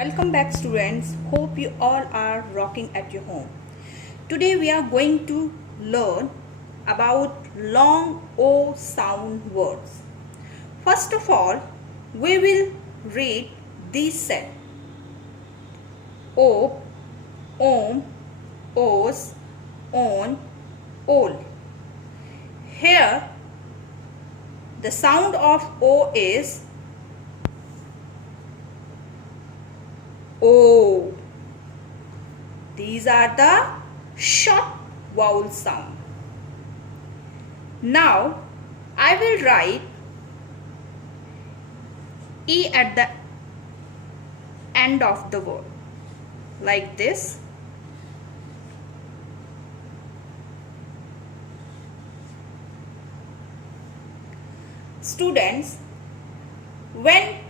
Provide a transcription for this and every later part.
Welcome back, students. Hope you all are rocking at your home. Today we are going to learn about long O sound words. First of all, we will read these set: O, Om, Os, On, Ol. Here the sound of O is O. These are the short vowel sound. Now I will write E at the end of the word like this. Students, when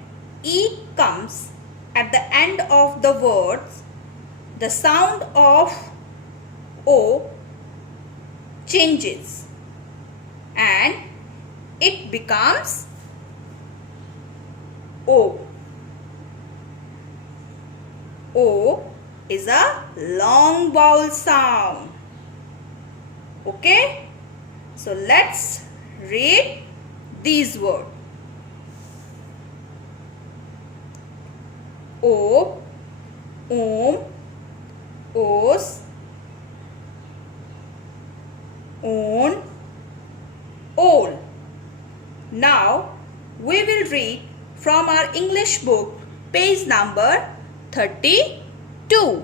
E comes at the end of the words, the sound of O changes and it becomes O. O is a long vowel sound. Okay? So let's read these words. O, Om, Os, On, Ol. Now we will read from our English book, page number 32.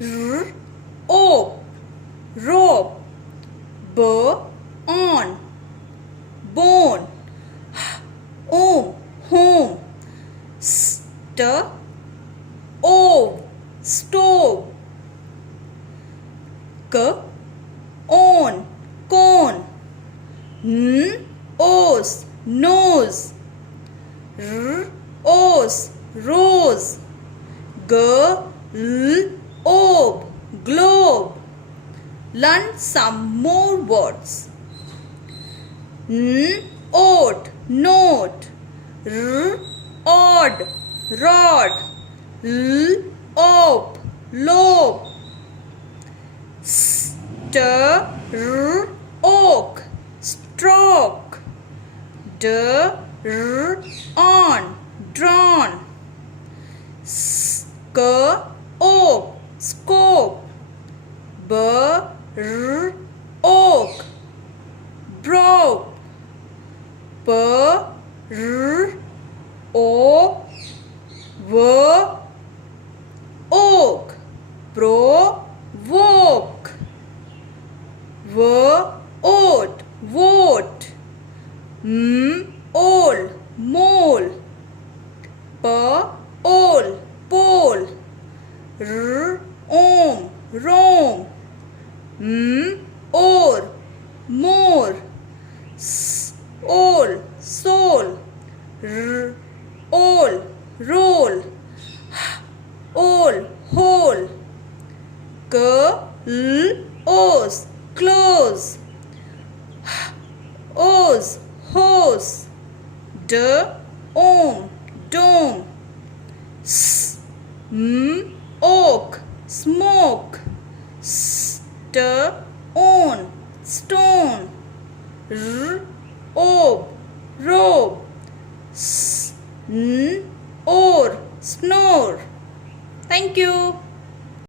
R, O, rope. B, on, bone. Om, home. St, ove, stove. K, on, cone. N, os, nose. R, os, rose. G, l, ob, globe. Learn some more words. N, oat, note. R, odd, rod. L, op, lobe. St, r, oak, stroke. D, r, on, drawn. Sk, oak, scope. B, r, oak, broke. P, r, o, v, oak, provoke. V, oat, vote. M, ol, mole. P, ol, pole. R, om, Rome. M, or, more. S, ol, soul. R, ol, roll. H, ol, hole. K, l, os, close. H, os, hose. D, om, dome. S, m, oak, smoke. St, on, stone. R, ob, robe. S, n, or, snore. Thank you.